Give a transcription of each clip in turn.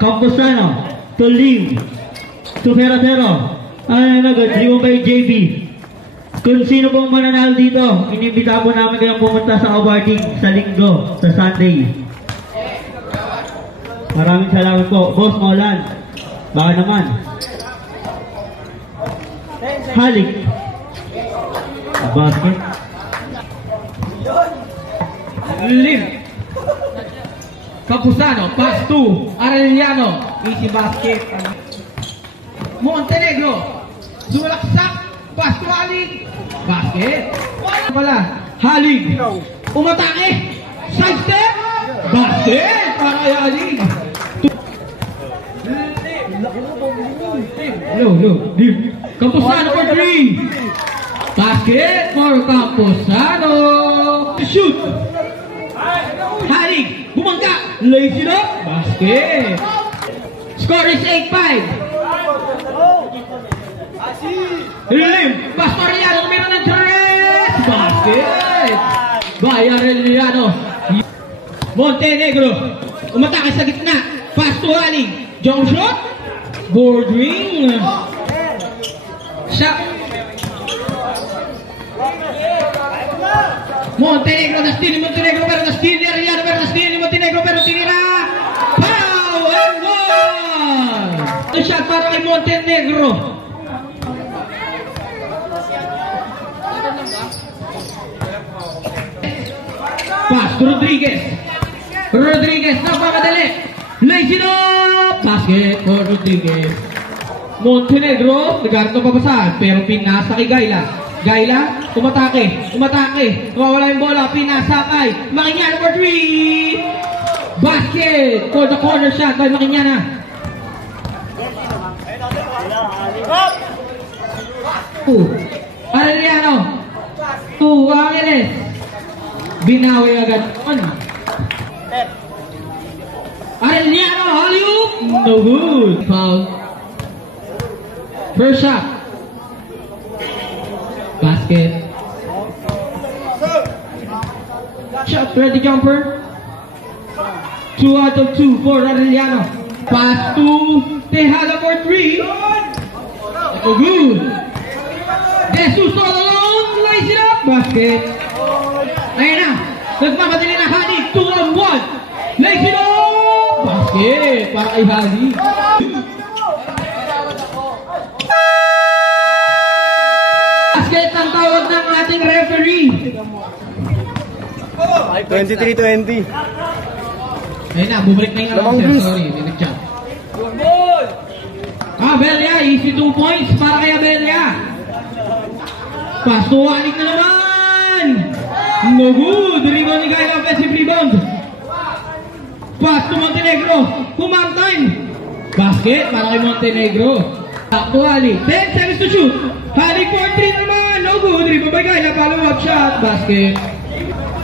Camposano to leave to Pero. Ano na agad, liwan kay JB. Kung sino pong mananalo dito, inimbita po namin kayong pumunta sa awarding sa linggo, sa Sunday. Maraming salamat po. Boss Maulan, baka naman. Halik. Basket. Lim. Camposano, pass to Arellano. Easy basket. Montenegro. Sulaksak. Pass to Halig. Basket. Pala. Halig. Umatake. Side step. Basket. Para kay Halig. Hello. Lim. Camposano for 3. Basket for Camposano. Shoot. Halig. Bumangka. Lays it up. Basket. Score is 8-5. Lim. Pastoriano. Meron ng tres. Basket. By Arellano. Montenegro. Umatake sa gitna. Pass to Halig. Jump shot. Board ring. Shot. Montenegro, na-steal ni Montenegro, pero na-steal ni Arellano, pero na-steal ni Montenegro, pero tinira! Pow! And one! The shot para kay Montenegro. Pass to Rodriguez. Rodriguez, napapadali. Lays it up! Basket for Rodriguez. Montenegro, nagkarito papasahan, pero pinasa kay Gaila. Gaila, umatake. Nawawala yung bola, pinasa kay Makinyana for 3. Basket for the corner shot by Makinyana. Arellano. Angeles. Binawi agad. Arellano, alley-oop. No good. Foul. First shot. Basket. Shot, ready jumper. 2 out of 2 for Arellano. Pass to Tejada for 3. Oh, good. Jesus all alone. Lays it up. Basket. Ayan na. Nagmamadali na Halig. 2 on 1. Lays it up. Basket. Para kay Halig. Basket ang tawag ng ating referee. 23-20. Ayun na, bumalik na yung announcer. Sorry, nag-jump. Abelya, easy 2 points para kay Abelya. Pass to Halig na naman. No good. Rebound ni Gaila, offensive rebound. Pass to Montenegro. Kumantine. Basket para kay Montenegro. Back to Halig. 10 seconds to shoot. Halig for 3 naman. No good. Rebound by Gaila. Follow-up shot. Basket.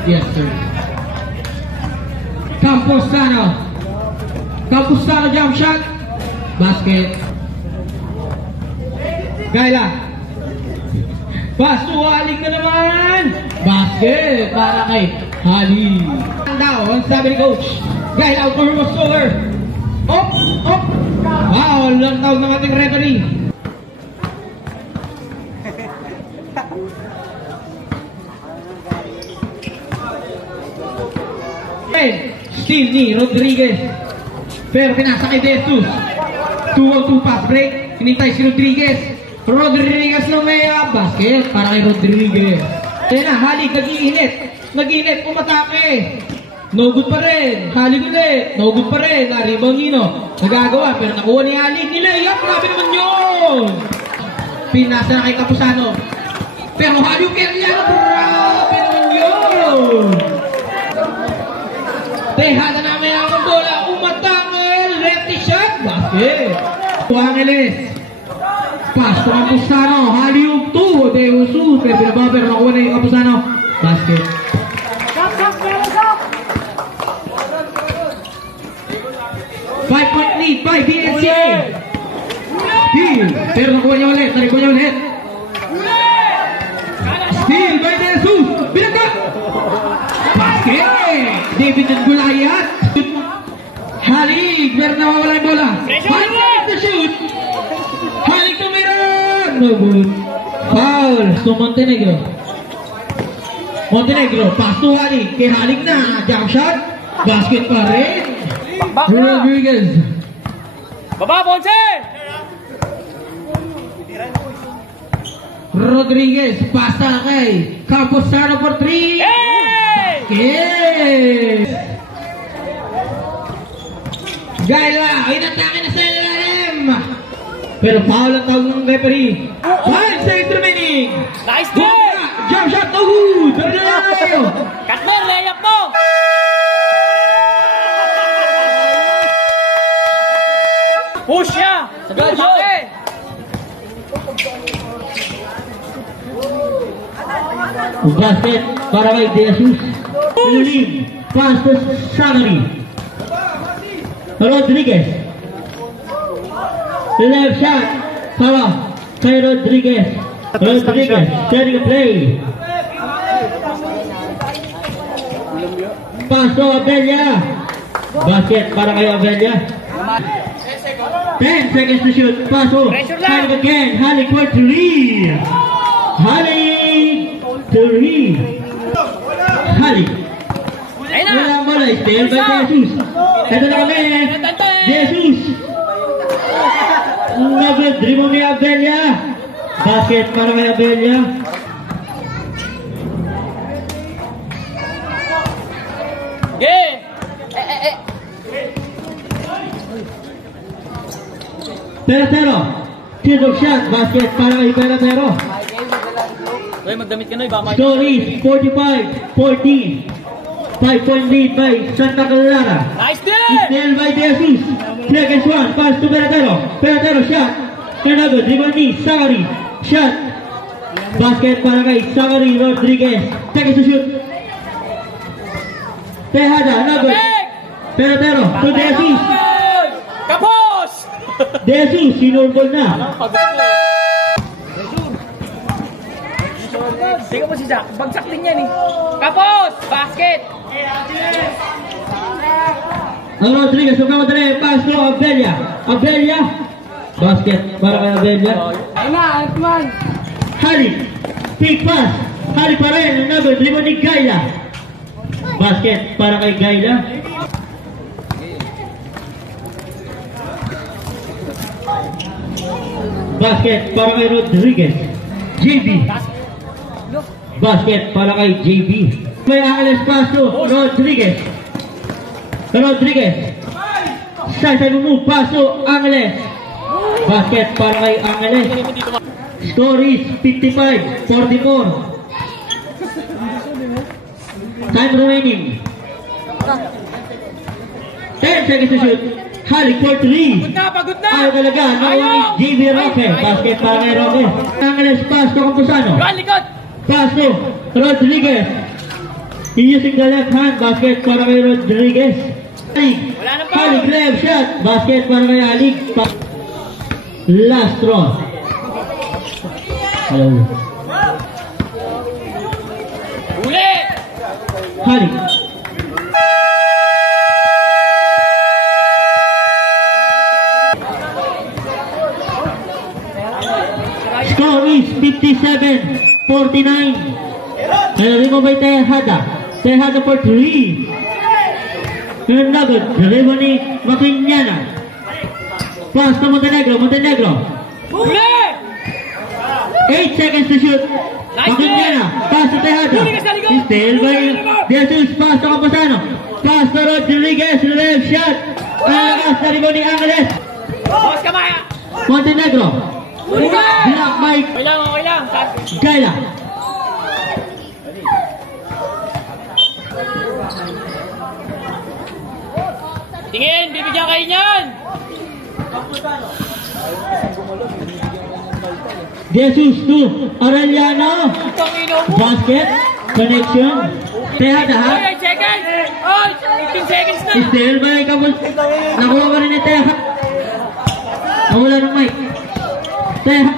Yes, sir. Camposano jump shot. Basket. Gaila. Pass to Halig na naman. Basket para kay Halig. Down, sabi ni coach. Gaila out for was over. Up. Wow, lang tawag ng ating referee. Steal ni Rodriguez. Pero pinasa kay Jesus. 2-on-2 pass break. Hinintay si Rodriguez. Rodriguez Lomea. Basket para kay Rodriguez. Ayan na, Halig nag-iinit. Umatake. No good pa rin. Halig ulit. No good pa rin. Na-rebound Nino. Nagagawa. Pero nakuha ni Halig. Nilayap. Grabe naman yun. Pinasa na kay Camposano. Pero Halig Arellano. Grabe naman yun. Tejada na may ang bola. Umatangel. Lefty shot. Basket. Angeles. Pass to Camposano. Halig 2. De Jesus. Pero pinababa. Pero nakuha na yung Camposano. Basket. 5-point lead by BNCA. Steal. Pero nakuha niya ulit. Narikuha niya ulit. Steal by De Jesus. Binagka. Basket. David and Goliath. Halik, pero nawawala yung bola. 5 seconds to shoot. Halik tumira. No good. Foul. So Montenegro. Pass to Halik. Kay Halik na. Jump shot. Basket pa rin. Rodriguez. Baba, Ponce! Rodriguez. Pasa kay Campos Sano for 3. Hey! Yes! Gaila, inatake na sa LRM! Pero foul ang tawag ng referee. 5 seconds remaining! Nice play! Jump shot, no good! Pero na kayo! Cut mo, layup mo! Push niya! Push okay! Basket para kay Jesus. Lead. Pass to Sagari. Rodriguez. Left shot. Para kay Rodriguez. Setting a play. Pass to Abella. Basket para kay Abella. 10 seconds to shoot. Pass to Halik again. Halik for 3. Halik 3. Halik. Ayun na! Wala bola. Stay by Jesus. Ito na kami. Jesus. Nag-dribble ni Abella. Basket para kay Abella. Okay! Pero. Teardrop shot. Basket para kay Pero. Uy, magdamit ka na, iba Score is 45-14. 5-point lead by Santa Clara. Nice play! Still by Jesus. Second one. Pass to Peratero shot. Another dribble ni Sagari. Shot. Basket para kay Sagari Rodriguez. Seconds to shoot. Tejada. Another. Peratero to Jesus. Kapos! Jesus. Sinurbol na. Hindi ka mo si Jack. Bagsak din yan eh. Kapos! Basket! Ang Rodriguez. Magkamadali. Pass to Abella. Basket para kay Abella. Ayun na, Altman! Halik. Pick pass. Halik pa rin. Another dribble ni Gaila. Basket para kay Gaila. Basket para kay Rodriguez. JB. Basket para kay JB. May Angeles pass to Rodriguez. Side move pass to Angeles. Basket para kay Angeles. Score is 55-44. Time remaining. 10 seconds to shoot. Halik for 3. Pagod na! Ayaw talaga. Nakuha ni JB Roque. Basket para kay Roque. Angeles pass to Campusano. Yuan, likod! Pass to Rodriguez. Using the left hand. Basket para kay Rodriguez. Wala na pa! Halik left shot. Basket para kay Halik. Last draw. Hello. Uli! Halik. Score is 57-49. Remove by Tejada. Tejada for 3. Nagod. Dribble ni Maquiñana. Pass to Montenegro. Uli! 8 seconds to shoot. Maquiñana. Pass to Tejada. Still by Jesus. Pass to Campusano. Pass to Rodriguez. Left shot. Alagas na ribon ni Angeles. Boss, kamaya! Montenegro. Uli ka! Black Mike. Okay lang. Gaila. Tingin, bibigyan kayo niyan! Jesus to Arellano. Itong ino mo! Basket. Connection. Tejada ha. Oy, 8 seconds! Oy, 15 seconds na! Still by Kapul. Nakuha ka rin ni Teja. Nawala ng mic. Teja.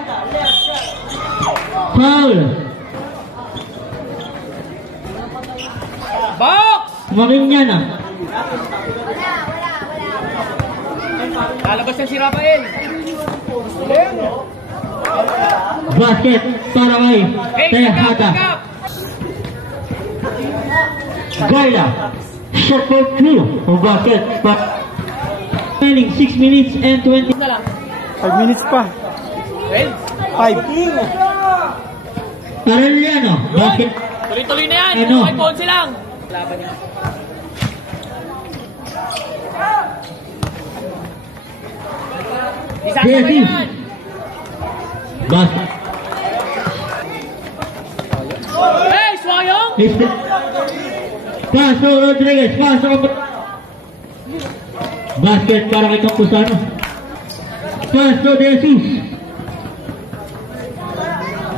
Foul. Box! Makinyana. Lalabas yan si Rafael. Basket para kay Tejada. Gaila. Shot for 2. O basket. Remaining 6 minutes and 20. 5 minutes pa. Well, 5. Arellano. Basket. tuloy-tuloy na yan. Ano? May Ponce lang. Laban niya. Isasabay Jesse. yan. Basket. Hey, Swayong! Paso Rodriguez. Paso. Basket para kay Campusano. Paso De Jesus.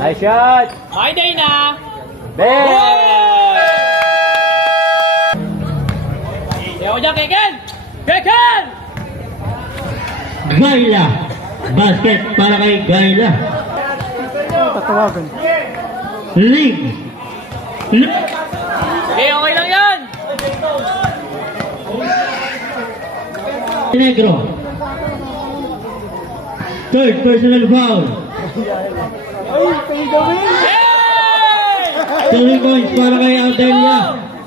Nice shot. Okay, Dana. Ben. Ayaw dyan, Keken! Keken! Gaila. Basket para kay Gaila. Tatawagan. Ling. Okay, okay lang yan. Negro. Third personal foul. Hey! 3 points para kay Aldelia.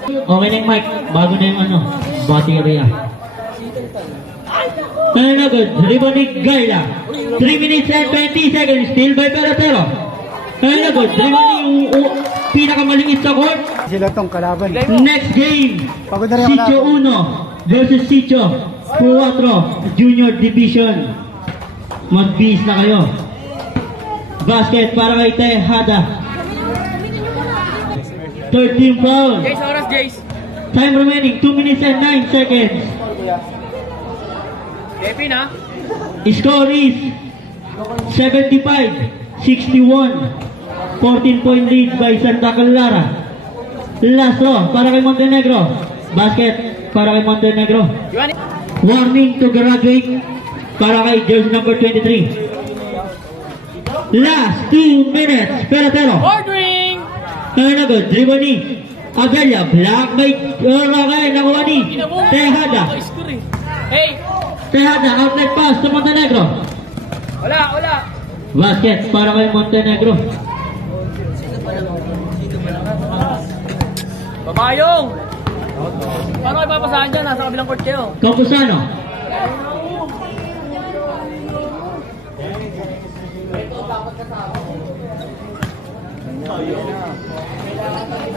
Okay na yung mic. Bago na yung baterya. Ayun na good. Rebound ni Gaila. 3 minutes and 20 seconds. Still by Peratero. Ayun na good. Rebound yung pinakamaliit sa court. Sila tong kalaban. Next game. Pagod na rin ako Sitio 1 versus Sitio 4 Junior Division. Magbihis na kayo. Basket para kay Tejada. 13 foul. Jace, oras, Jace. Time remaining 2 minutes and 9 seconds. Kevin, ha? Score is 75-61. 14-point lead by Santa Clara. Last throw para kay Montenegro. Basket para kay Montenegro. Warning to graduate para kay jersey number 23. Last 2 minutes. Peratero. Ordering! Ayun na good. Dribble ni Abelia. Black by Roque. Nakuha ni Tejada. Hey! Tejada. Outlet pass to Montenegro. Wala, wala. Basket para kay Montenegro. Babayong! Paano kayo papasahan dyan? Nasa kabilang court kayo. Campusano.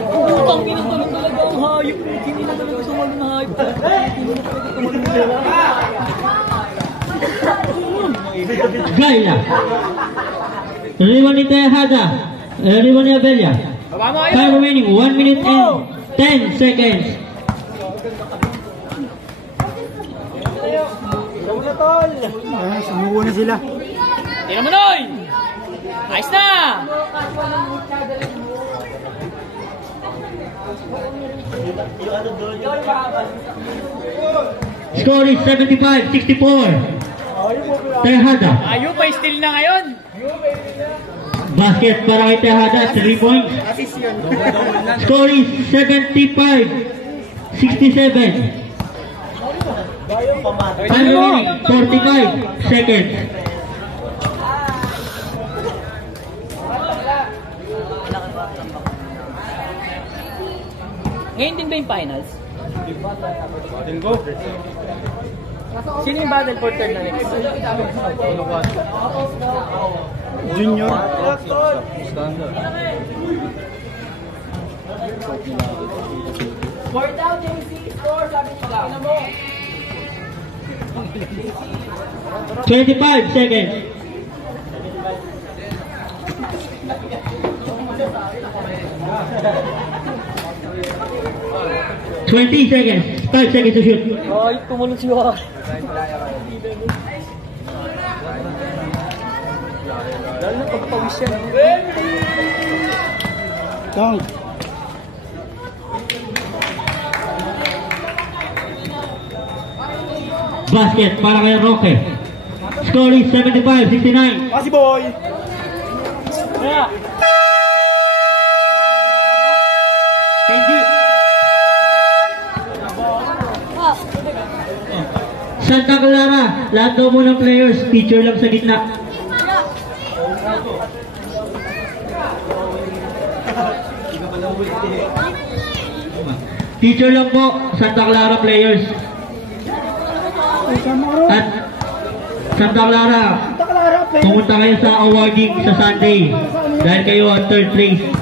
Putang pinatulog talaga ang hayop. Hindi na talaga sumalo na hayop. Gaila. Rebound ni Tejada. Rebound ni Abelia. Baba mo Time kayo! remaining 1 minute and 10 seconds. Sumuko na sila. Tingnan mo, Noy! Ayos na! Score is 75-64. Tejada. Ayaw pa, steal na ngayon. Basket para kay Tejada. 3 points. Score is 75-67. Time remaining 45 seconds. Ngayon din ba yung finals? Sino yung battle for third na next? Junior. Four down, JC. Score, sabi ko lang. 25 seconds. $20 seconds. 5 seconds to shoot. Ay, tumulong si Juan. Dahil na pagpawis yan. Dunk. Basket para kay Roque. Score is 75-69. Kasi boy. Kaya, Thank you. Santa Clara, lahat daw mo ng players, teacher lang sa gitna. Teacher lang po, Santa Clara players. At Santa Clara, pumunta kayo sa awarding sa Sunday dahil kayo ang third place.